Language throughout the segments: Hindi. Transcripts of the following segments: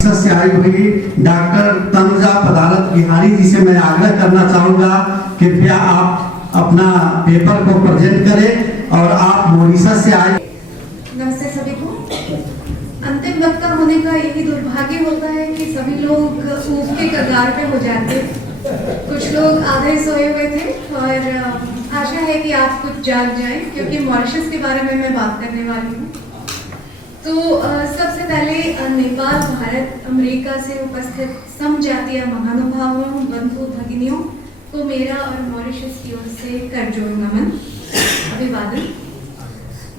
से आई हुई डॉक्टर तनुजा पदारत बिहारी जी से मैं आग्रह करना चाहूंगा, कृपया आप अपना पेपर को प्रेजेंट करें और आप मॉरिशस से आए। नमस्ते सभी को। अंतिम वक्ता होने का यही दुर्भाग्य होता है कि सभी लोग ऊब के कगार पे हो जाते हैं। कुछ लोग आधे सोए हुए थे और आशा है कि आप कुछ जाग जाएं, क्योंकि मॉरिशस के बारे में मैं बात करने वाली हूँ। तो सबसे पहले नेपाल, भारत, अमेरिका से उपस्थित समजातीय महानुभावों, बंधु भगिनियों को मेरा और मॉरिशस की ओर से करजोड़ नमन, अभिवादन।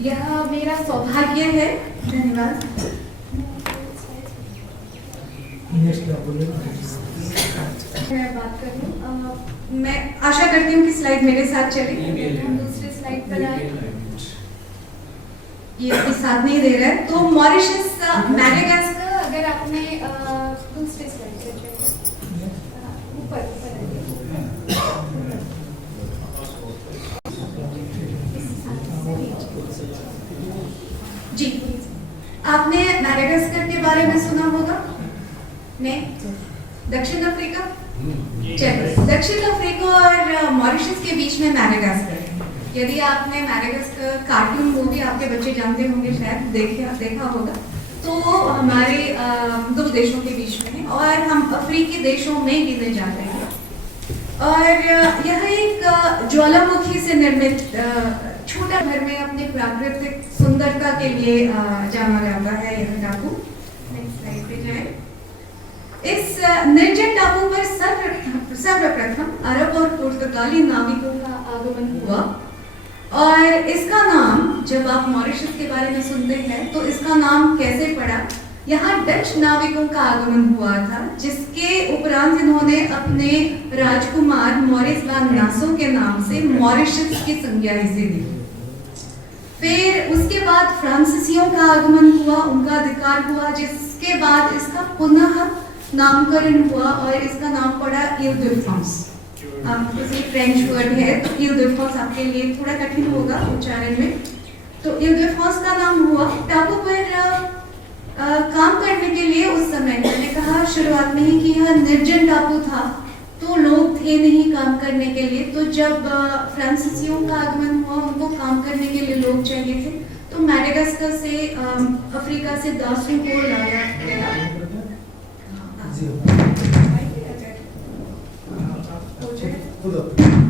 यह मेरा सौभाग्य है। धन्यवाद। मैं बात करूं, मैं आशा करती हूँ कि स्लाइड मेरे साथ चले। हम दूसरे स्लाइड पर आए। ये अभी साथ नहीं दे रहा है। तो मॉरिशस, मैडागास्कर, अगर आपने दूसरे स्लाइड पे ऊपर जी, आपने मैडागास्कर के बारे में सुना होगा? नहीं? दक्षिण अफ्रीका, चलिए, दक्षिण अफ्रीका और मॉरिशस के बीच में मैडागास्कर है। यदि आपने मैडागास्कर कार्टून मूवी, आपके बच्चे जानते होंगे, शायद देखा होगा, तो हमारे दो देशों के बीच में है और हम अफ्रीकी देशों में गिने जाते हैं। और यह एक ज्वालामुखी से निर्मित छोटा घर में अपनी प्राकृतिक सुंदरता के लिए जाना जाता है यह टापू। नेक्स्ट स्लाइड पे जाए। इस निर्जन टापू पर सर्वप्रथम अरब और पुर्तगाली नाविकों का आगमन हुआ और इसका नाम, जब आप मॉरिशस के बारे में सुनते हैं तो इसका नाम कैसे पड़ा? यहाँ डच नाविकों का आगमन हुआ था, जिसके उपरांत इन्होंने अपने राजकुमार मॉरिस वान नासो के नाम से मॉरिशस की संज्ञा इसे दी। फिर उसके बाद फ्रांसीसियों का आगमन हुआ, उनका अधिकार हुआ, जिसके बाद इसका पुनः नामकरण हुआ और इसका नाम पड़ा इल दे फ्रांस। फ्रेंच वर्ड है, तो इल दे फ्रांस आपके लिए थोड़ा कठिन होगा उच्चारण में। तो इल दे फ्रांस का नाम हुआ। टापू पर काम करने के लिए उस समय, मैंने कहा शुरुआत में ही कि यह निर्जन टापू था, तो लोग थे नहीं काम करने के लिए। तो जब फ्रांसीसियों का आगमन हुआ, उनको काम करने के लिए लोग चाहिए थे, तो मैडागास्कर से अफ्रीका से दासों को लाया गया।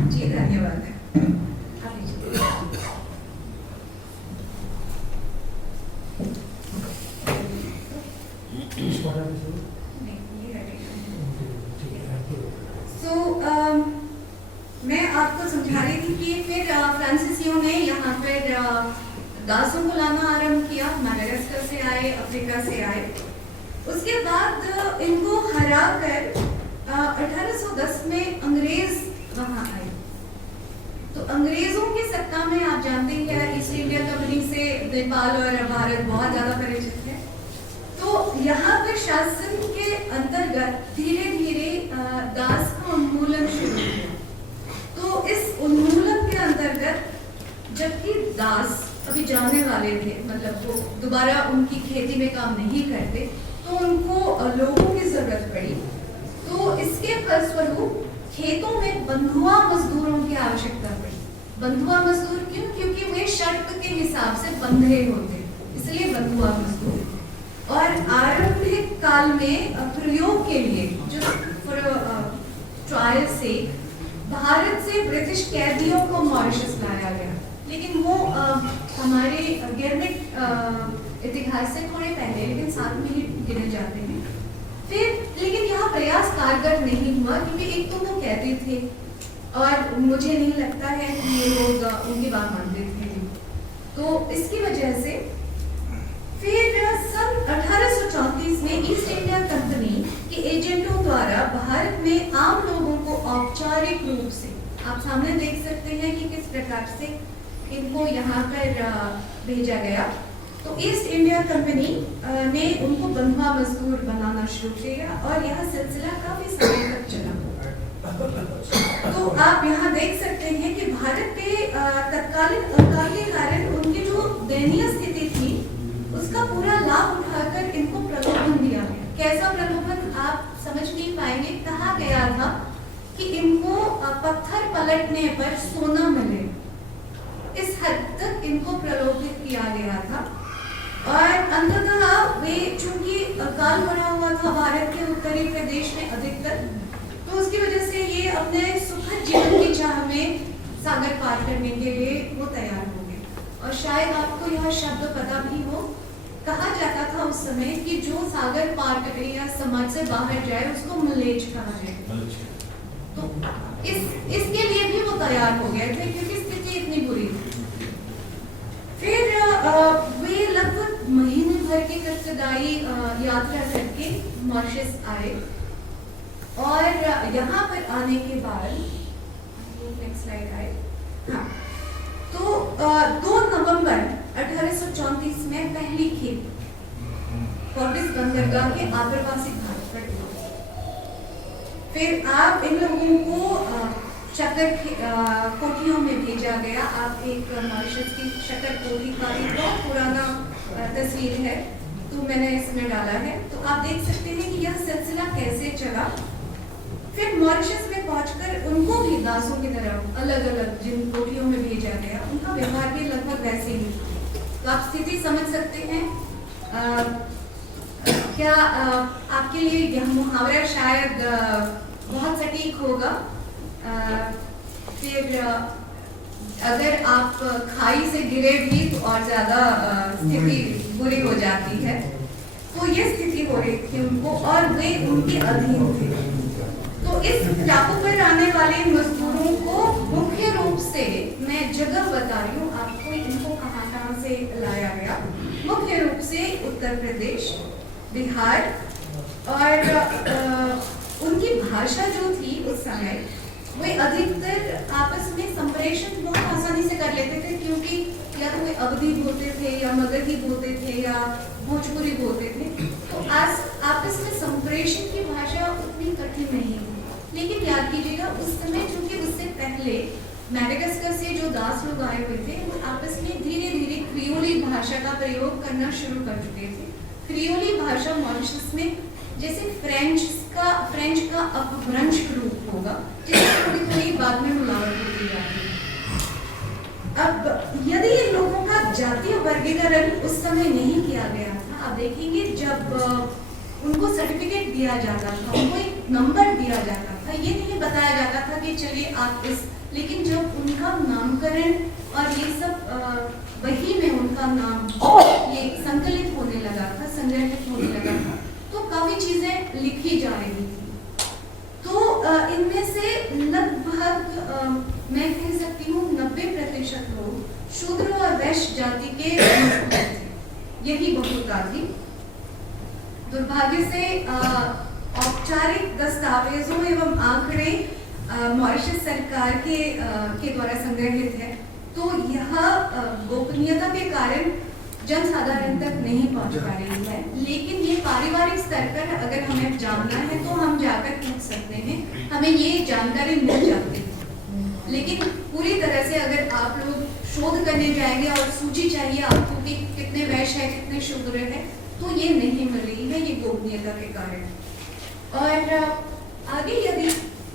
जी धन्यवाद। मैं आपको समझा रही थी कि फिर फ्रांसीसियों ने यहाँ पर दासों को लाना आरंभ किया। मैडागास्कर से आए, अफ्रीका से आए। उसके बाद इनको हरा कर 1810 में अंग्रेज वहाँ आए। तो अंग्रेजों की सत्ता में आप जानते हैं ईस्ट इंडिया कंपनी से नेपाल और भारत बहुत ज्यादा परिचित है। तो यहाँ पर शासन के अंतर्गत धीरे धीरे दास का उन्मूलन शुरू हुआ। तो इस उन्मूलन के अंतर्गत, जबकि दास अभी जाने वाले थे, मतलब वो दोबारा उनकी खेती में काम नहीं करते, तो उनको लोगों की जरूरत पड़ी। तो इसके फलस्वरूप खेतों में बंधुआ मजदूरों की आवश्यकता पड़ी। बंधुआ मजदूर क्यों? क्योंकि वे शर्त के हिसाब से बंधे होते, इसलिए बंधुआ मजदूर। और आरंभिक काल में प्रयोग के लिए, जो ट्रायल से, भारत से ब्रिटिश कैदियों को मॉरिशस लाया गया, लेकिन वो हमारे गिरमिट इतिहास से थोड़े पहले, लेकिन साथ में ही गिने जाते हैं। फिर लेकिन यहाँ प्रयास कारगर नहीं हुआ, क्योंकि एक तो वो कहते थे और मुझे नहीं लगता है कि ये लोग उनकी बात मानते थे। तो इसकी वजह से फिर सन 1834 में ईस्ट इंडिया कंपनी के एजेंटों द्वारा भारत में आम लोगों को औपचारिक रूप से, आप सामने देख सकते हैं कि किस प्रकार से इनको यहाँ पर भेजा गया। तो ईस्ट इंडिया कंपनी ने उनको बंधुआ मजदूर बनाना शुरू किया और यह सिलसिला काफी समय तक चला। तो आप यहाँ देख सकते हैं कि भारत पे तत्कालीन अकाल के कारण उनकी जो दयनीय स्थिति थी, उसका पूरा लाभ उठाकर इनको प्रलोभन दिया गया। कैसा प्रलोभन आप समझ नहीं पाएंगे। कहा गया था कि इनको पत्थर पलटने पर सोना मिले, इस हद तक इनको प्रलोभित किया गया था। और अंततः वे चूंकि अकाल पड़ा हुआ था भारत के उत्तरी प्रदेश में अधिकतर, तो उसकी वजह से ये अपने सुखद जीवन की चाह में सागर पार करने के लिए वो तैयार हो गए। और शायद आपको यह शब्द पता भी हो, कहा जाता था उस समय कि जो सागर पार करे या समाज से बाहर जाए उसको मलेच्छ कहा जाए। तो इसके लिए भी वो तैयार हो गए थे क्योंकि स्थिति इतनी बुरी थी। फिर वे लगभग महीने भर की कष्टदायी यात्रा करके मॉरिशस आए और यहाँ पर आने के बाद नेक्स्ट स्लाइड आए। हाँ, तो 2 नवंबर 1834 में पहली खेप फोर्टिस बंदरगाह के आप्रवासी भारत पर पहुंची। फिर आप इन लोगों को शक्कर कोठियों में भेजा गया। आप एक मॉरिशस की शक्कर कोठी का एक बहुत पुराना तस्वीर है तो मैंने इसमें डाला है, तो आप देख सकते हैं कि यह सिलसिला कैसे चला। फिर मॉरिशस में पहुंचकर उनको भी दासों की तरह अलग अलग जिन कोठियों में भेजा गया, उनका व्यवहार भी लगभग वैसे ही। तो आप स्थिति समझ सकते हैं। क्या आपके लिए यह मुहावरा शायद बहुत सटीक होगा। फिर अगर आप खाई से गिरे भी तो और ज्यादा स्थिति बुरी हो जाती है। तो ये स्थिति हो रही थी उनको और वे उनके अधीन थे। तो इस टापू पर आने वाले मजदूरों को मुख्य रूप से, मैं जगह बता रही हूँ आपको, इनको कहाँ से लाया गया, मुख्य रूप से उत्तर प्रदेश, बिहार। और उनकी भाषा जो थी उस समय, वे अधिकतर आपस में संप्रेषण बहुत आसानी से कर लेते थे क्योंकि या तो वे अवधी बोलते थे या मगधी बोलते थे या भोजपुरी बोलते थे। तो आपस में संप्रेषण की भाषा उतनी कठिन नहीं थी। लेकिन याद कीजिएगा उस समय, चूंकि उससे पहले मैडागास्कर से जो दास लोग आए हुए थे वो आपस में धीरे धीरे क्रियोली भाषा का प्रयोग करना शुरू कर चुके थे। क्रियोली भाषा मॉरिशस में जैसे फ्रेंच का अपभ्रंश रूप होगा, जिससे थोड़ी थोड़ी बाद में मिलावट होती जाती है। अब यदि इन लोगों का जातीय वर्गीकरण उस समय नहीं किया गया था, आप देखेंगे जब उनको सर्टिफिकेट दिया जाता था, उनको एक नंबर दिया जाता था, ये नहीं बताया जाता था कि चलिए आप इस, लेकिन जब उनका नामकरण और ये सब वही में उनका नाम ये संकलित होने लगा था, संग्रहित होने लगा था, तो काफी चीजें लिखी जा रही थी। तो इनमें से लगभग मैं कह सकती हूँ 90% लोग शूद्र और वैश्य जाति के थे, यही बहुता थी। दुर्भाग्य से औपचारिक दस्तावेजों एवं आंकड़े मॉरिशस सरकार के द्वारा संग्रहित है, तो यह गोपनीयता के कारण जनसाधारण तक नहीं पहुंच पा रही है। लेकिन ये पारिवारिक स्तर पर अगर हमें जानना है तो हम जाकर पूछ सकते हैं, हमें ये जानकारी मिल जाती है। लेकिन पूरी तरह से अगर आप लोग शोध करने जाएंगे और सूची चाहिए आपको कि कितने वैश्य है, कितने शूद्र है, तो ये नहीं मिल रही है, ये गोपनीयता के कारण। और आगे यदि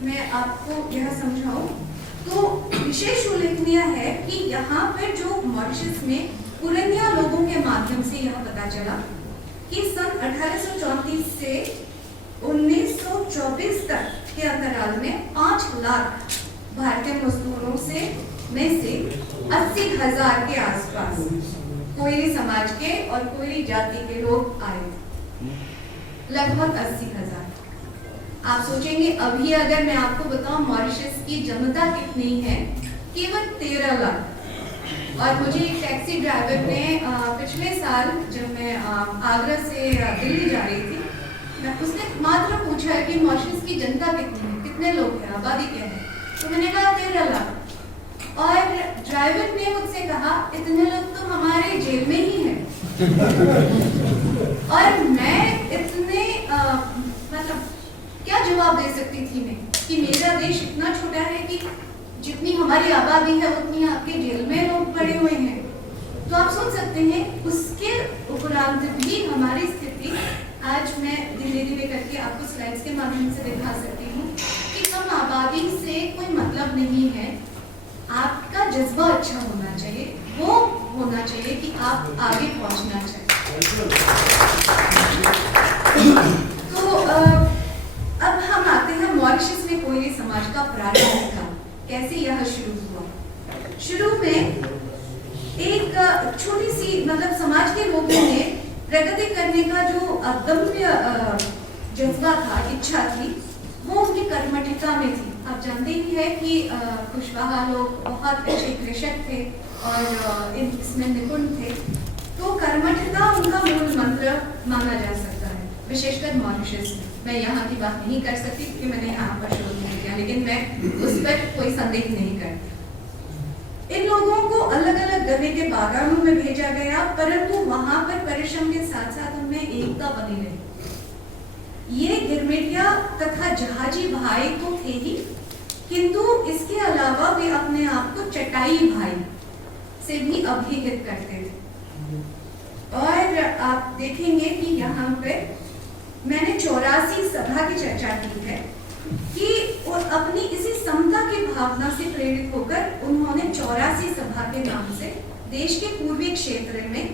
मैं आपको यह समझाऊं तो विशेष उल्लेखनीय है कि यहाँ पर जो मॉरिशस में पुरनिया लोगों के माध्यम से यह पता चला कि सन 1834 से 1924 तक के अंतराल में 5 लाख भारतीय मजदूरों में से 80,000 के आसपास कोयरी समाज के और कोयरी जाति के लोग आए थे, लगभग 80,000। आप सोचेंगे अभी अगर मैं आपको बताऊं मॉरिशस की जनता कितनी है, केवल 13 लाख। और मुझे एक टैक्सी ड्राइवर ने पिछले साल जब मैं आगरा से दिल्ली जा रही थी, उसने मात्र पूछा कि मॉरिशस की जनता कितनी है, कितने लोग हैं, आबादी क्या है, तो मैंने कहा 13 लाख। और ड्राइवर ने मुझसे कहा इतने लोग तो हमारे जेल में ही हैं। और मैं इतने मतलब क्या जवाब दे सकती थी मैं कि मेरा देश इतना छोटा है कि जितनी हमारी आबादी है उतनी आपके जेल में लोग पड़े हुए हैं। तो आप सोच सकते हैं उसके उपरांत भी हमारी स्थिति आज मैं धीरे धीरे करके आपको स्लाइड्स के माध्यम से दिखा सकती हूँ कि कम आबादी से कोई मतलब नहीं है, आपका जज्बा अच्छा होना चाहिए, वो होना चाहिए कि आप आगे पहुँचना चाहिए। तो अब हम आते हैं मॉरिशस में कोयरी समाज का प्रारंभ था, कैसे यह शुरू हुआ। शुरू में एक छोटी सी मतलब समाज के लोगों ने प्रगति करने का जो अदम्य जज्बा था, इच्छा थी, वो उनकी कर्मठता में थी। आप जानते ही है कि कुशवाहा लोग बहुत अच्छे कृषक थे और इसमें निपुण थे, तो कर्मठता उनका मूल मंत्र माना जा सकता है, विशेषकर मॉरिशस में। मैं यहाँ की बात नहीं कर सकती क्योंकि मैंने यहाँ पर शोध नहीं किया, लेकिन मैं उस पर कोई संदेह नहीं करती। इन लोगों को अलग अलग गन्ने के बागानों में भेजा गया, परंतु वहां पर परिश्रम के साथ साथ उनमें एकता बनी रही। ये गिरमिटिया तथा जहाजी भाई तो थे ही, किंतु इसके अलावा वे अपने आप को चटाई भाई से भी अभिहित करते थे। और आप देखेंगे कि यहाँ पे मैंने 84 सभा की चर्चा की है कि अपनी इसी समता की भावना से प्रेरित होकर उन्होंने 84 सभा के नाम से देश के पूर्वी क्षेत्र में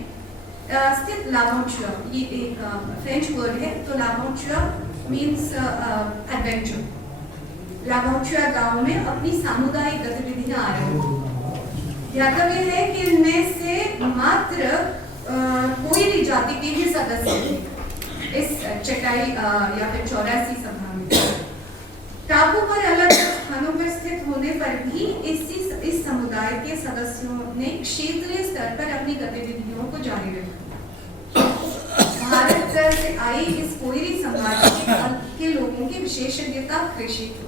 स्थित लाभोंचुआ, ये एक फ्रेंच वर्ड है, तो लाभोंचुआ मीन्स एडवेंचर, लाभोंचुआ गांव में अपनी सामुदायिक गतिविधियां आरंभ की। ध्यातव्य है कि इनमें से मात्र कोयरी जाति के ही सदस्य थे इस चटाई या फिर 84 सभा में। टापू पर अलग स्थानों पर स्थित होने पर भी इस समुदाय के सदस्यों ने क्षेत्रीय स्तर पर अपनी गतिविधियों को जारी रखा। भारत से आई इस कोयरी समाज के लोगों की विशेषज्ञता कृषि थी,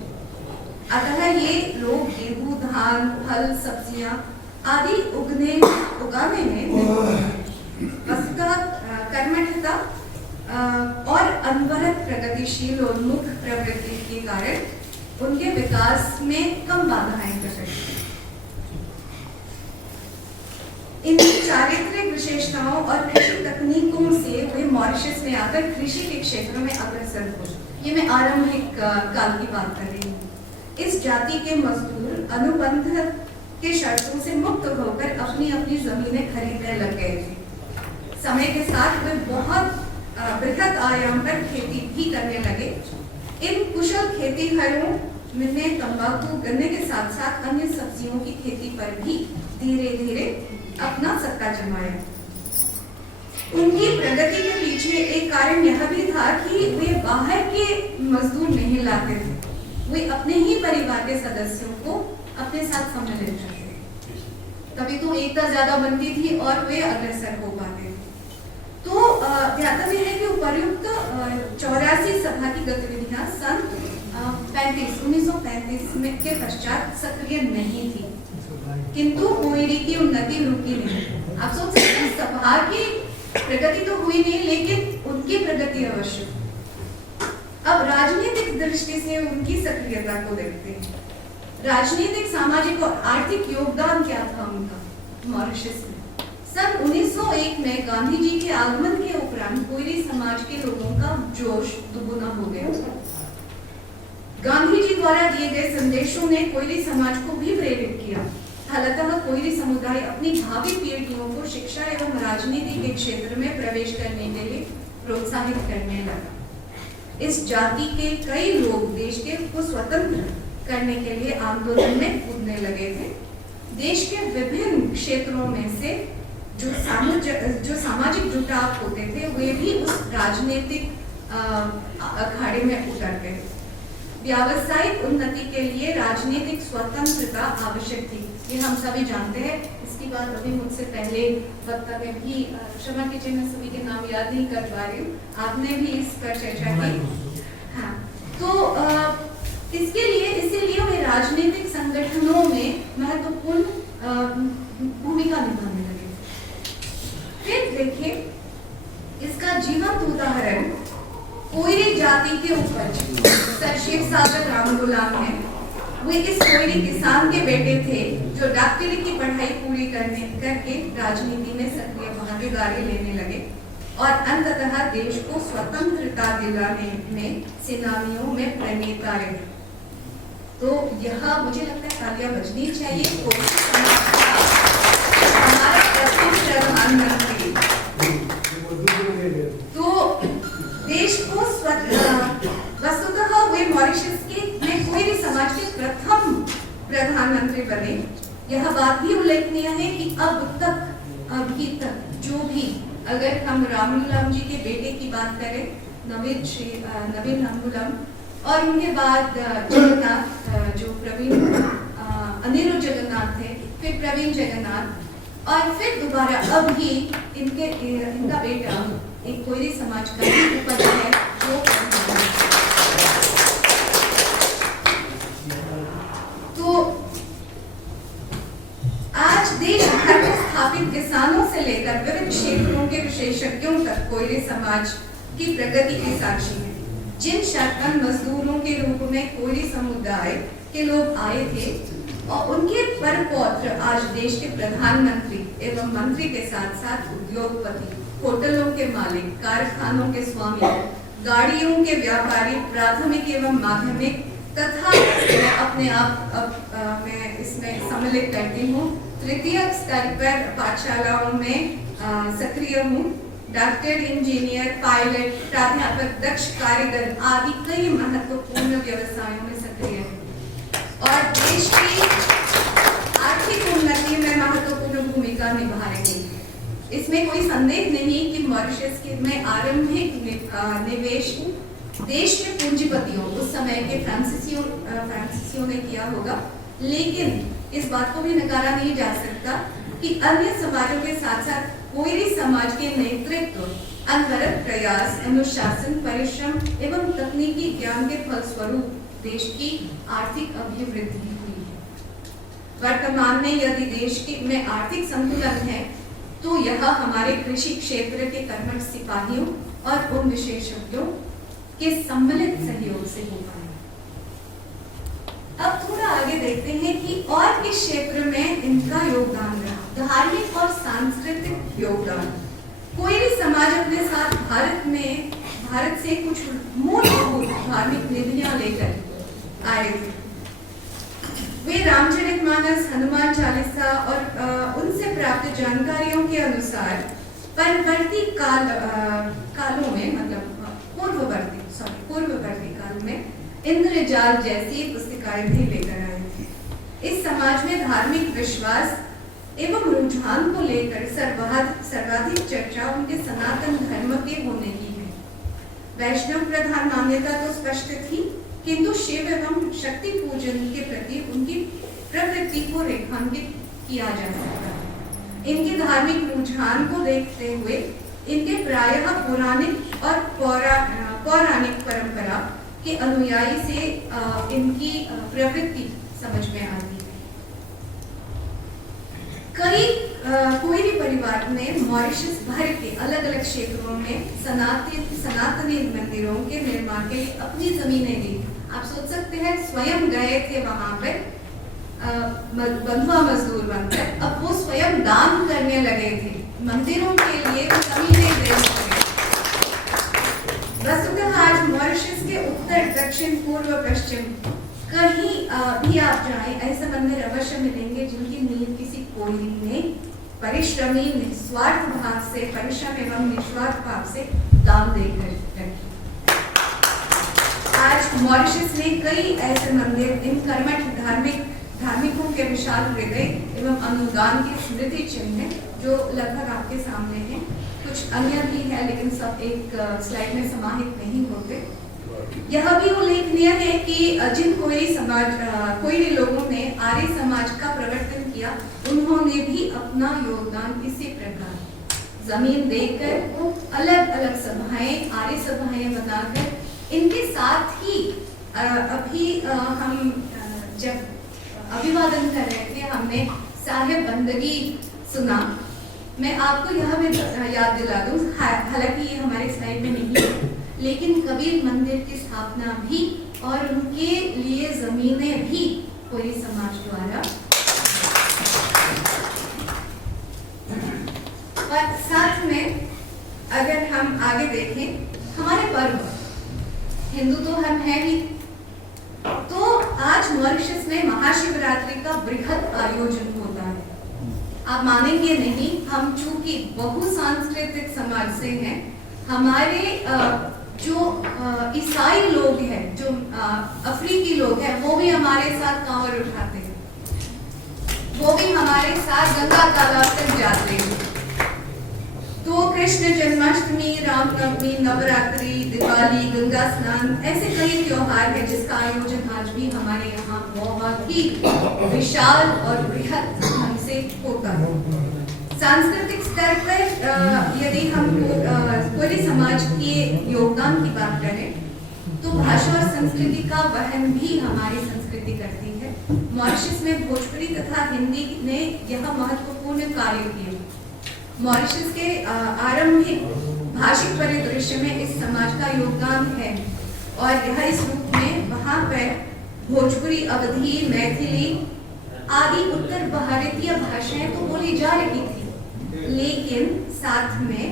अतः ये लोग गेहूं, धान, फल, सब्जियां आदि उगाने में कर्मठता और अनवरत प्रगतिशील उन्मुख प्रवृत्ति के कारण उनके विकास में कम बाधाएं प्रकट। इन चारित्रिक विशेषताओं और कृषि तकनीकों से वे मॉरिशस में आकर कृषि के क्षेत्र में अग्रसर हुए। ये मैं आरंभिक काल की बात कर रही हूँ। इस जाति के मजदूर अनुबंध के शर्तों से मुक्त होकर अपनी अपनी जमीनें खरीदने लग गए थे। समय के साथ वे बहुत बृहद आयाम पर खेती भी करने लगे। इन कुशल खेतीहरों ने तंबाकू, गन्ने के साथ साथ अन्य सब्जियों की खेती पर भी धीरे धीरे अपना सत्ता जमाया। उनकी प्रगति के पीछे एक कारण यह भी था कि वे बाहर के मजदूर नहीं लाते थे, वे अपने ही परिवार के सदस्यों को अपने साथ सम्मिलित करते थे। तभी तो एकता ज्यादा बनती थी और वे अग्रसर हो पाते थे। तो ध्यातव्य है कि उपर्युक्त 84 सभा की गतिविधियां सन 1935 में के पश्चात सक्रिय नहीं थी, किंतु कोयरी की उन्नति रुकी नहीं। आप सोच सकते हैं सभा की प्रगति तो हुई नहीं, लेकिन उनकी प्रगति अवश्य। अब राजनीतिक दृष्टि से उनकी सक्रियता को देखते हैं। राजनीतिक, सामाजिक और आर्थिक योगदान क्या था उनका मॉरिशस में। सन 1901 में गांधी जी के आगमन के उपरांत कोयरी समाज के लोगों का जोश दुगुना हो गया। गांधी जी द्वारा दिए गए संदेशों ने कोयरी समाज को भी प्रेरित किया। फलतः कोयरी समुदाय अपनी भावी पीढ़ियों को शिक्षा एवं राजनीति के क्षेत्र में प्रवेश करने के लिए प्रोत्साहित करने लगा। इस जाति के कई लोग देश को स्वतंत्र करने के लिए आंदोलन में कूदने लगे थे। देश के विभिन्न क्षेत्रों में से जो सामाजिक जुटाव होते थे, वे भी उस राजनीतिक अखाड़े में उतर गए। व्यावसायिक उन्नति के लिए राजनीतिक स्वतंत्रता आवश्यक थी, ये हम सभी जानते हैं। इसकी बात अभी मुझसे पहले वक्ता ने भी, क्षमा कीजिए मैं सभी के नाम याद नहीं कर पा रही हूँ, आपने भी इस पर चर्चा की। हाँ, तो इसीलिए वे राजनीतिक संगठनों में महत्वपूर्ण भूमिका निभाने लगे। फिर देखिए इसका जीवंत उदाहरण कोयरी जाति के उपज सर शिव सागर राम गुलाम है। वे इस कोयरी किसान के बेटे थे जो डॉक्टरी की पढ़ाई पूरी करके राजनीति में सक्रिय भागीदारी लेने लगे। और अंततः देश को स्वतंत्रता दिलाने में सेनानियों में प्रणेता रहे। तो यह मुझे लगता है तालियां बजनी चाहिए। हमारा प्रथम प्रधानमंत्री तो देश को वस्तुतः वे मॉरिशस के में कोई भी समाज के प्रथम प्रधानमंत्री बने। यह बात भी उल्लेखनीय है कि अभी तक जो भी, अगर हम रामूलम जी के बेटे की बात करें, नवीन रामूलम, और उनके बाद जगन्नाथ, जो प्रवीण अनिरुद्ध जगन्नाथ थे, फिर प्रवीण जगन्नाथ, और फिर दोबारा अभी इनका बेटा एक कोयरी समाज का उपज है जो तो आज देश भर में स्थापित किसानों से लेकर विभिन्न क्षेत्रों के विशेषज्ञों तक कोयरी समाज की प्रगति की साक्षी है। जिन शर्तन मजदूरों के रूप में कोयरी समुदाय के लोग आए थे और उनके परपौत्र आज देश के प्रधानमंत्री एवं मंत्री के साथ साथ उद्योगपति, होटलों के मालिक, कारखानों के स्वामी, गाड़ियों के व्यापारी, प्राथमिक एवं माध्यमिक तथा मैं अपने आप मैं इसमें सम्मिलित करती हूँ तृतीय स्तर पर पाठशालाओं में सक्रिय हूँ। डॉक्टर, इंजीनियर, पायलट, प्राध्यापक, दक्ष कारीगर आदि कई महत्वपूर्ण व्यवसायों में सक्रिय है और देश की आर्थिक उन्नति में महत्वपूर्ण भूमिका निभा रहे हैं। इसमें कोई संदेह नहीं कि मॉरिशस के में आरंभिक निवेश देश के पूंजीपतियों, उस समय के फ्रांसीसियों ने किया होगा, लेकिन इस बात को भी नकारा नहीं जा सकता कि अन्य समाजों के साथ साथ कोयरी समाज के नेतृत्व, अनवरत प्रयास, अनुशासन, परिश्रम एवं तकनीकी ज्ञान के फलस्वरूप देश की आर्थिक अभिवृद्धि हुई है। वर्तमान में यदि देश में आर्थिक संतुलन है तो यह हमारे कृषि क्षेत्र के कर्मठ सिपाहियों और उन विशेषज्ञों के सम्मिलित सहयोग से हो पाए। अब थोड़ा आगे देखते हैं कि और किस क्षेत्र में इनका योगदान रहा। धार्मिक और सांस्कृतिक योगदान। कोयरी समाज अपने साथ भारत से कुछ मूलभूत धार्मिक निधियां लेकर आए थे। वे रामचरितमानस, हनुमान चालीसा और उनसे प्राप्त जानकारियों के अनुसार परवर्ती कालों में, मतलब पूर्ववर्ती काल में इंद्रजाल जैसी पुस्तिकाएं भी लेकर आए थे। इस समाज में धार्मिक विश्वास एवं रुझान को लेकर सर्वाधिक चर्चा उनके सनातन धर्म के होने की है। वैष्णव प्रधान मान्यता तो स्पष्ट थी, किंतु शिव एवं शक्ति पूजन के प्रति उनकी प्रवृत्ति को रेखांकित किया जा सकता है। इनके धार्मिक रुझान को देखते हुए इनके प्रायः पौराणिक और पौराणिक परंपरा के अनुयायी से इनकी प्रवृत्ति समझ में आती है। कई कोयरी परिवार ने मॉरिशस भर के अलग अलग क्षेत्रों में सनातनी मंदिरों के निर्माण के लिए अपनी जमीनें दी। आप सोच सकते हैं, स्वयं गए थे वहां पर बंधुआ मजदूर बनकर, अब वो स्वयं दान करने लगे थे मंदिरों के लिए, जमीनें दे लगे। वस्तुतः आज मॉरिशस के उत्तर, दक्षिण, पूर्व, पश्चिम कहीं भी आप जाएं, ऐसे मंदिर अवश्य मिलेंगे जिनकी नींव किसी कोयरी ने परिश्रमी, निस्वार्थ भाव से, परिश्रम एवं निस्वार्थ भाव से दान देकर रखी। आज मॉरिशस में कई ऐसे मंदिर इन कर्मठ धार्मिकों के विशाल हृदय एवं अनुदान की स्मृति चिन्ह है, जो लगभग आपके सामने हैं। कुछ अन्य भी है, लेकिन सब एक स्लाइड में समाहित नहीं होते। यह भी उल्लेखनीय है कि जिन कोयरी लोगों ने आर्य समाज का प्रवर्तन किया, उन्होंने भी अपना योगदान इसी प्रकार जमीन देकर अलग अलग सभाएं, आर्य सभाएं बनाकर, इनके साथ ही अभी हम जब अभिवादन कर रहे थे, हमने साहेब बंदगी सुना। मैं आपको यह भी याद दिला दूं, हालांकि ये हमारे स्लाइड में नहीं है, लेकिन कबीर मंदिर की स्थापना भी और उनके लिए जमीनें भी कोयरी समाज द्वारा, और साथ में अगर आगे देखें, हमारे पर्व, हिंदू तो हम हैं ही, तो आज मॉरिशस में महाशिवरात्रि का बृहद आयोजन होता है। आप मानेंगे नहीं, हम चूंकि बहुसांस्कृतिक समाज से हैं, हमारे जो ईसाई लोग हैं, जो अफ्रीकी लोग हैं, वो भी हमारे साथ कांवड़ उठाते हैं, वो भी हमारे साथ गंगा तालाब तक जाते हैं। तो कृष्ण जन्माष्टमी, रामनवमी, नवरात्रि, दिवाली, गंगा स्नान, ऐसे कई त्योहार हैं जिसका आयोजन आज भी हमारे यहाँ बहुत ही विशाल और बृहद ढंग से होता है। सांस्कृतिक स्तर पर यदि हम कोई समाज के योगदान की बात करें तो भाषा और संस्कृति का वहन भी हमारी संस्कृति करती है। मॉरिशस में भोजपुरी तथा हिंदी ने यह महत्वपूर्ण कार्य किया। मॉरिशस के आरंभिक भाषिक परिदृश्य में इस समाज का योगदान है और यह इस रूप में वहाँ पर भोजपुरी, अवधी, मैथिली आदि उत्तर भारतीय भाषाएं तो बोली जा रही थी, लेकिन साथ में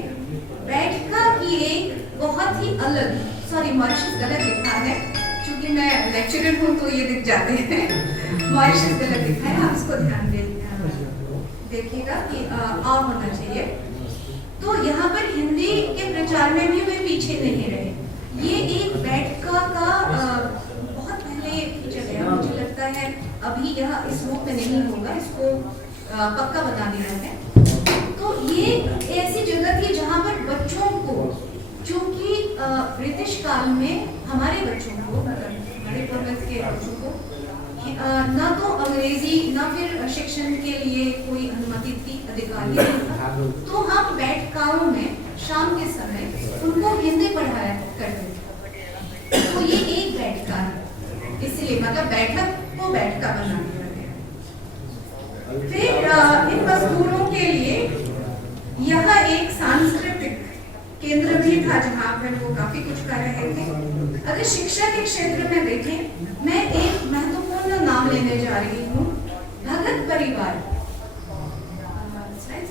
बैठका की एक बहुत ही अलग, सॉरी मॉरिशस गलत लिखा है, क्योंकि मैं लेक्चरर हूँ तो ये दिख जाते हैं, मॉरिशस गलत लिखा है, आप इसको ध्यान देखिएगा कि आ होना चाहिए। तो यहाँ पर हिंदी के प्रचार में भी वे पीछे नहीं रहे। ये एक बैठका का बहुत पहले चल गया, मुझे लगता है अभी यह इस रूप में नहीं होगा, इसको पक्का बता दिया है। तो ये ऐसी जगह थी जहाँ पर बच्चों को, चूंकि ब्रिटिश काल में हमारे बच्चों को, हमारे पूर्वज के बच्चों को ना तो अंग्रेजी ना फिर शिक्षण के लिए कोई अनुमति थी, अधिकार नहीं था, तो हम बैठकाओं में शाम के समय उनको हिंदी पढ़ाया करते थे। तो ये एक बैठका है, इसलिए मतलब बैठक को बैठका बना दिया गया। फिर इन मजदूरों के लिए यह एक सांस्कृतिक केंद्र भी था जहाँ पर वो काफी कुछ कर रहे थे। अगर शिक्षा के क्षेत्र में देखें, मैं एक महत्वपूर्ण नाम लेने जा रही हूँ, भगत परिवार।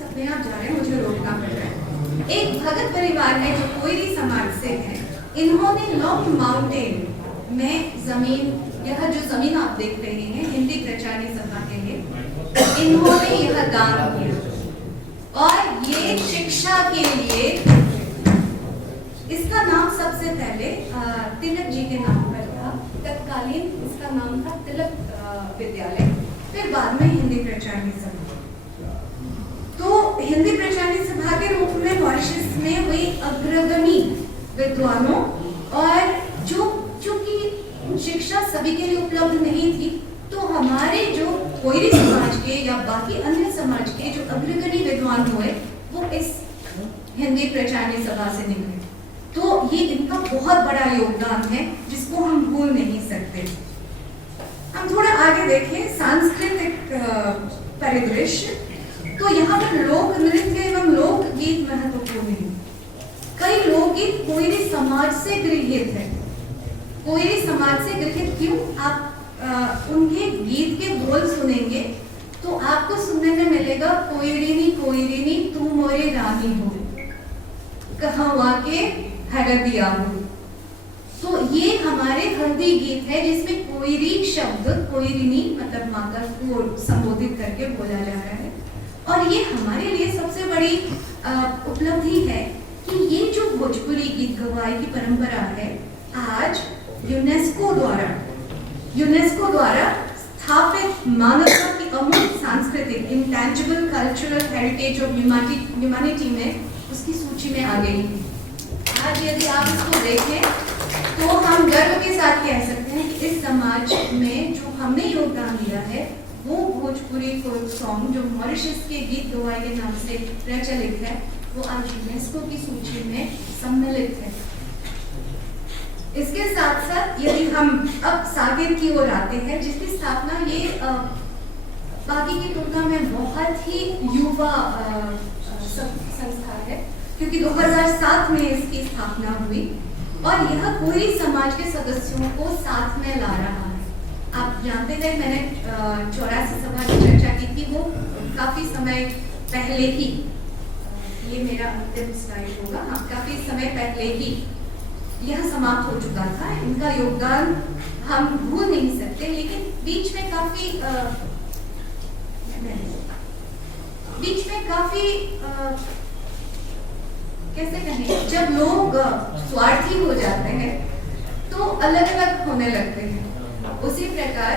अपने आप जा रहे हैं, मुझे रोकना पड़ रहा है। एक भगत परिवार है जो कोयरी समाज से है। इन्होंने लॉन्ग माउंटेन में जमीन, यह जो जमीन आप देख रहे हैं हिंदी प्रचारणी सभा के लिए, इन्होंने यह दान किया और ये शिक्षा के लिए, इसका नाम सबसे पहले तिलक जी के नाम पर था, तत्कालीन इसका नाम था तिलक विद्यालय, फिर बाद में हिंदी प्रचारणी सभा। तो हिंदी प्रचारणी सभा के रूप में मॉरिशस में हुई अग्रगणी विद्वानों, और जो चूंकि शिक्षा सभी के लिए उपलब्ध नहीं थी, तो हमारे जो कोयरी समाज के या बाकी अन्य समाज के जो अग्रगणी विद्वान हुए वो इस हिंदी प्रचारणी सभा से निकले। तो ये इनका बहुत बड़ा योगदान है जिसको हम भूल नहीं सकते। हम थोड़ा आगे देखें सांस्कृतिक परिदृश्य, तो यहाँ पर लोक नृत्य एवं लोक गीत महत्वपूर्ण है। कई लोकगीत कोयरी समाज से गृहित है। कोयरी समाज से गृहित क्यों? आप उनके गीत के बोल सुनेंगे तो आपको सुनने में मिलेगा, कोयरिनी तू मोरे रानी हो, कहवा के हरदिया हो। तो ये हमारे हल्दी गीत है जिसमें कोयरी शब्द, कोयरिनी मतलब माता को संबोधित करके बोला जा रहा है। और ये हमारे लिए सबसे बड़ी उपलब्धि है कि ये जो भोजपुरी गीत गवाई की परंपरा है, आज यूनेस्को द्वारा स्थापित मानवता की अमूल्य सांस्कृतिक intangible cultural heritage of humanity में उसकी सूची में आ गई है। आज यदि आप इसको देखें तो हम गर्व के साथ कह सकते हैं कि इस समाज में जो हमने योगदान दिया है वो भोजपुरी फोक सॉन्ग जो मॉरिशस के गीत गवाई के नाम से प्रचलित है, वो आज यूनेस्को की सूची में सम्मिलित है। इसके साथ साथ यदि हम अब साकेत की ओर आते हैं, जिसकी स्थापना ये बाकी की तुलना में बहुत ही युवा संस्था है, क्योंकि 2007 में इसकी स्थापना हुई और यह पूरी समाज के सदस्यों को साथ में ला रहा है। आप जानते हैं मैंने 84 सभा की चर्चा की थी, वो काफी समय पहले ही ये मेरा अंतिम स्लाइड होगा। हम काफी समय पहले ही यह समाप्त हो चुका था। इनका योगदान हम भूल नहीं सकते, लेकिन बीच में काफी कैसे कहें, जब लोग स्वार्थी हो जाते हैं तो अलग अलग होने लगते हैं। उसी प्रकार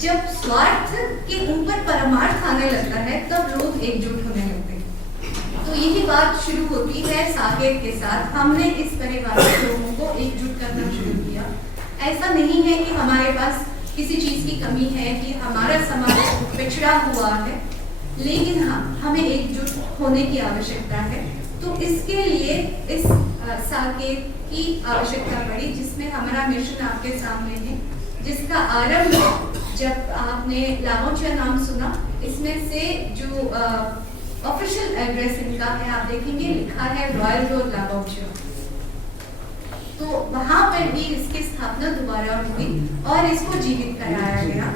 जब स्वार्थ के ऊपर परमार्थ आने लगता है तब लोग एकजुट होने लगते हैं। तो यही बात शुरू होती है साकेत के साथ। हमने इस परिवार के लोगों को एकजुट करना शुरू किया। ऐसा नहीं है कि हमारे पास किसी चीज की कमी है, कि हमारा समाज पिछड़ा हुआ है, लेकिन हाँ, हमें एकजुट होने की आवश्यकता है। तो इसके लिए इस साकेत की आवश्यकता पड़ी, जिसमें हमारा मिशन आपके सामने है, जिसका आरंभ जब आपने लावोचिया नाम सुना, इसमें से जो ऑफिशियल एड्रेस इनका है, आप देखेंगे लिखा है रॉयल रोड लावोचिया। तो वहां पर भी इसकी स्थापना दोबारा हुई और इसको जीवित कराया गया।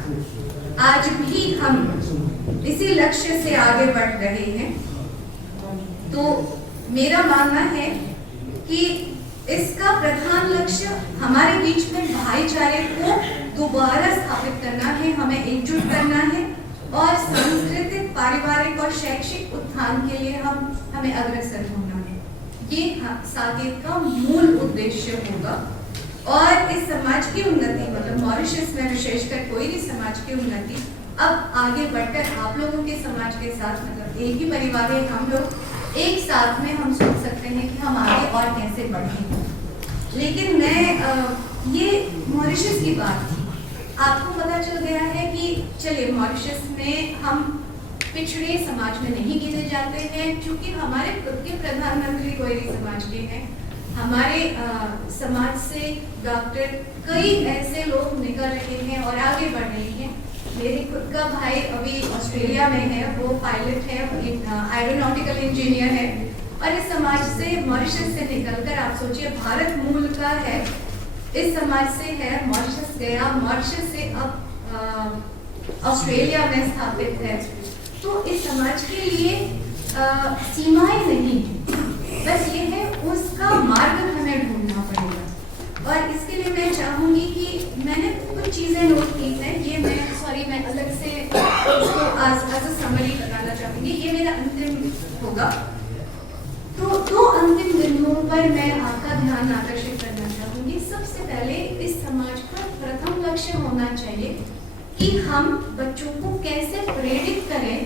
आज भी हम इसी लक्ष्य से आगे बढ़ रहे हैं। तो मेरा मानना है कि इसका प्रधान लक्ष्य हमारे बीच में भाईचारे को दोबारा स्थापित करना है, हमें एकजुट करना है और सांस्कृतिक, पारिवारिक और शैक्षिक उत्थान के लिए हमें अग्रसर होना है। ये साकेत का मूल उद्देश्य होगा। और इस समाज की उन्नति, मतलब मॉरिशस में विशेषकर कोई भी समाज की उन्नति अब आगे बढ़कर आप लोगों के समाज के साथ, मतलब एक ही परिवार है, हम लोग एक साथ में हम सोच सकते हैं कि हम आगे और कैसे बढ़ें। लेकिन मैं ये मॉरिशस की बात थी, आपको पता चल गया है कि चलिए मॉरिशस में हम पिछड़े समाज में नहीं गिने जाते हैं, क्योंकि हमारे खुद के प्रधानमंत्री कोई समाज के हैं। हमारे समाज से डॉक्टर कई ऐसे लोग निकल रहे हैं और आगे बढ़ रहे हैं। मेरे खुद का भाई अभी ऑस्ट्रेलिया में है, वो पायलट है, एरोनॉटिकल इंजीनियर है। और इस समाज से, मॉरिशस से निकलकर आप सोचिए, भारत मूल का है, इस समाज से है, मॉरिशस गया, मॉरिशस से अब ऑस्ट्रेलिया में स्थापित है। तो इस समाज के लिए सीमाएं नहीं, बस ये है उसका मार्ग हमें ढूंढना पड़ेगा। और इसके लिए मैं चाहूंगी कि मैंने कुछ चीजें नोट की हैं, ये मैं अलग से इसको आज समरी बताना चाहूंगी। ये मेरा अंतिम होगा। तो दो अंतिम बिंदुओं पर मैं आपका ध्यान आकर्षित करना चाहूंगी। सबसे पहले इस समाज का प्रथम लक्ष्य होना चाहिए कि हम बच्चों को कैसे प्रेरित करें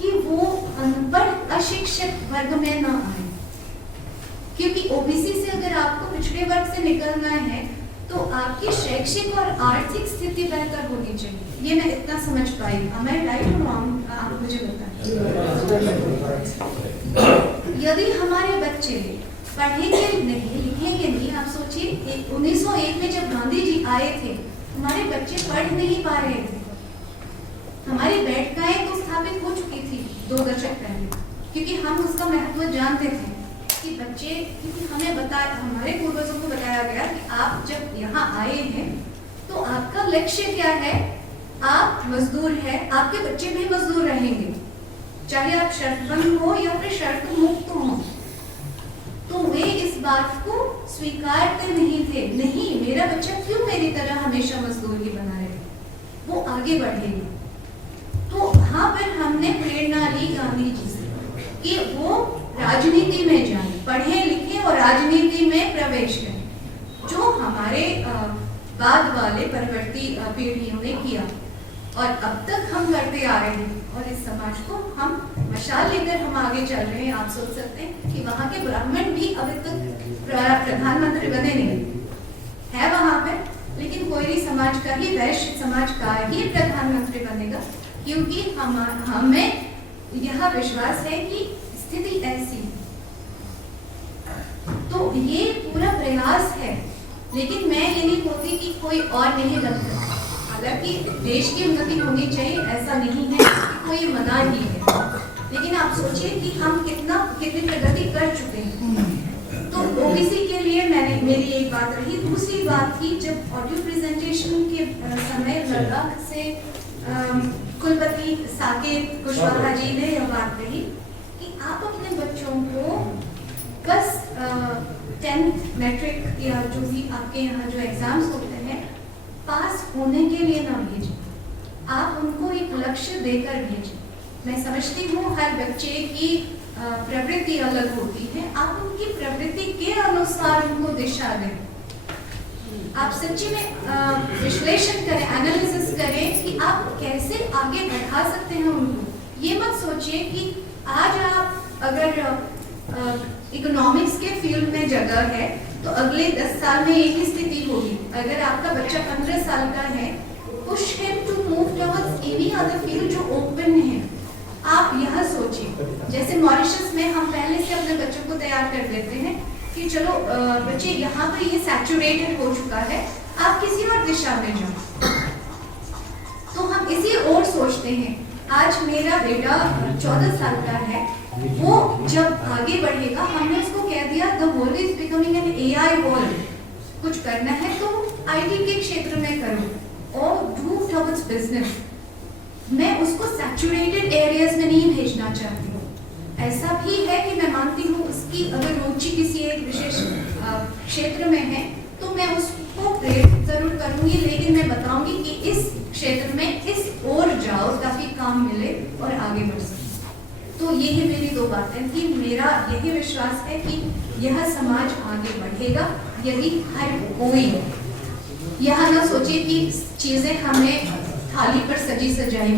कि वो अनपढ़ अशिक्षित वर्ग में ना आए। क्योंकि ओबीसी से अगर आपको पिछड़े वर्ग से निकलना है तो आपकी शैक्षिक और आर्थिक स्थिति बेहतर होनी चाहिए। ये मैं इतना समझ पाई। मैं राइट और रॉन्ग, आप मुझे बताएं। यदि हमारे बच्चे पढ़ेंगे नहीं, लिखेंगे नहीं, आप सोचिए 1901 में जब गांधी जी आए थे, हमारे बच्चे पढ़ नहीं पा रहे थे। हमारी बैठकाएं तो स्थापित हो चुकी थी 2 दशक पहले, क्योंकि हम उसका महत्व जानते थे कि बच्चे, क्योंकि हमारे पूर्वजों को बताया गया कि आप जब यहाँ आए हैं तो आपका लक्ष्य क्या है, आप मजदूर हैं, आपके बच्चे भी मजदूर रहेंगे, चाहे आप शर्तबंद हो या फिर शर्त मुक्त हो। तो वे इस बात को स्वीकारते नहीं थे, नहीं मेरा बच्चा क्यों मेरी तरह हमेशा मजदूर ही बना रहे, वो आगे बढ़ेगा। तो वहां पर हमने प्रेरणा ली गांधी जी से कि वो राजनीति में जाए, पढ़े लिखे और राजनीति में प्रवेश करें, जो हमारे बाद वाले परवर्ती पीढ़ियों ने किया और अब तक हम करते आ रहे हैं। और इस समाज को हम मशाल लेकर हम आगे चल रहे हैं। आप सोच सकते हैं कि वहाँ के ब्राह्मण भी अभी तक प्रधानमंत्री बने नहीं है वहाँ पे, लेकिन कोई समाज का ही, वैश्य समाज का ही प्रधानमंत्री बनेगा, क्योंकि हमें यह विश्वास है कि स्थिति ऐसी। तो ये पूरा प्रयास है, लेकिन मैं ये नहीं बोलती कि कोई और नहीं लगता। हालांकि देश की उन्नति होनी चाहिए, ऐसा नहीं है कि कोई मना ही है, लेकिन आप सोचिए कि हम कितनी प्रगति कर चुके हैं। तो ओबीसी के लिए मेरी एक बात रही। दूसरी बात थी, जब ऑडियो प्रेजेंटेशन के समय लद्दाख से कुलपति साकेत कुशवाहा जी ने यह बात कही कि आप अपने बच्चों को बस 10th मैट्रिक या जो भी आपके यहाँ जो एग्जाम्स होते हैं पास होने के लिए ना भेजें, आप उनको एक लक्ष्य देकर भेजें। मैं समझती हूँ हर बच्चे की प्रवृत्ति अलग होती है, आप उनकी प्रवृत्ति के अनुसार उनको दिशा दें। आप सच्ची में विश्लेषण करें, एनालिसिस करें कि आप कैसे आगे बढ़ा सकते हैं उनको। ये मत सोचिए कि आज आप अगर इकोनॉमिक्स के फील्ड में जगह है तो अगले 10 साल में एक ही स्थिति होगी। अगर आपका बच्चा 15 साल का है, push him to move towards any other field जो ओपन है। आप यह सोचिए, जैसे मॉरिशस में हम पहले से अपने बच्चों को तैयार कर देते हैं कि चलो बच्चे यहाँ पर ये सैचुरेटेड हो चुका है, आप किसी और दिशा में जाओ। तो हम इसी ओर सोचते हैं। आज मेरा बेटा 14 साल का है, वो जब आगे बढ़ेगा, हमने उसको कह दिया the world is becoming an AI world. कुछ करना है तो IT के क्षेत्र में करो और मूव टुवर्ड्स बिजनेस। मैं उसको सैचुरेटेड एरियाज में नहीं भेजना चाहती हूँ। ऐसा भी है कि मैं मानती हूँ उसकी अगर रुचि किसी एक विशेष क्षेत्र में है तो मैं उसको प्रेरित जरूर करूंगी, लेकिन मैं बताऊंगी कि इस क्षेत्र में इस ओर जाओ ताकि काम मिले और आगे बढ़ सके। तो यही मेरी 2 बातें थी। मेरा यही विश्वास है कि यह समाज आगे बढ़ेगा यदि हर कोई यह ना सोचे कि चीजें हमें थाली पर सजी सजाई